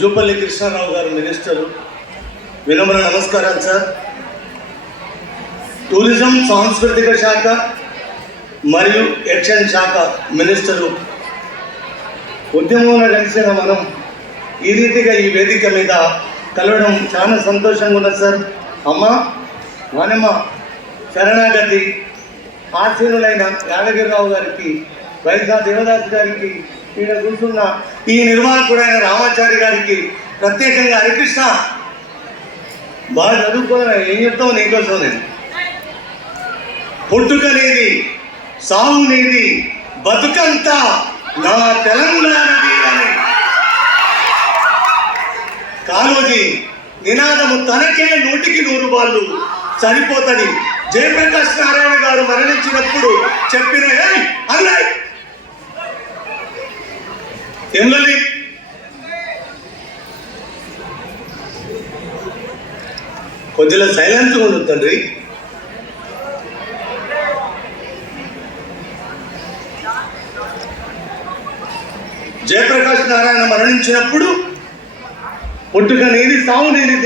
జూపల్లి కృష్ణారావు గారు మినిస్టరు. వినమ్ర నమస్కారాలు sir. Tourism సాంస్కృతిక శాఖ మరియు ఎక్షన్ శాఖ మినిస్టరు. ఉద్యమంలో కలిసిన మనం ఈ రీతిగా ఈ వేదిక మీద కలవడం చాలా సంతోషంగా ఉన్నది సార్. అమ్మ వనమ్మ శరణాగతి ఆశీనులైన యాదగిరిరావు గారికి వైజాగ్ దేవదాస్ గారికి ఈయన కూర్చున్న ఈ నిర్మాణకుడైన రామాచారి గారికి ప్రత్యేకంగా హరికృష్ణ బాగా చదువుకోవాలి ఏం చెప్తావు నీకోసం నేను? పుట్టుకనేది సాగునేది బతుకంతా నా తెలంగాణది అని. కాలోజీ నినాదము తనకే నూటికి నూరు వాళ్ళు సరిపోతుంది. జయప్రకాష్ నారాయణ గారు మరణించినప్పుడు చెప్పిన "ఏయ్, ఎమ్మెల్యే కొద్దిగా సైలెన్స్ ఉండదు తండ్రి. జయప్రకాష్ నారాయణ మరణించినప్పుడు పుట్టుక నీది సావు నీది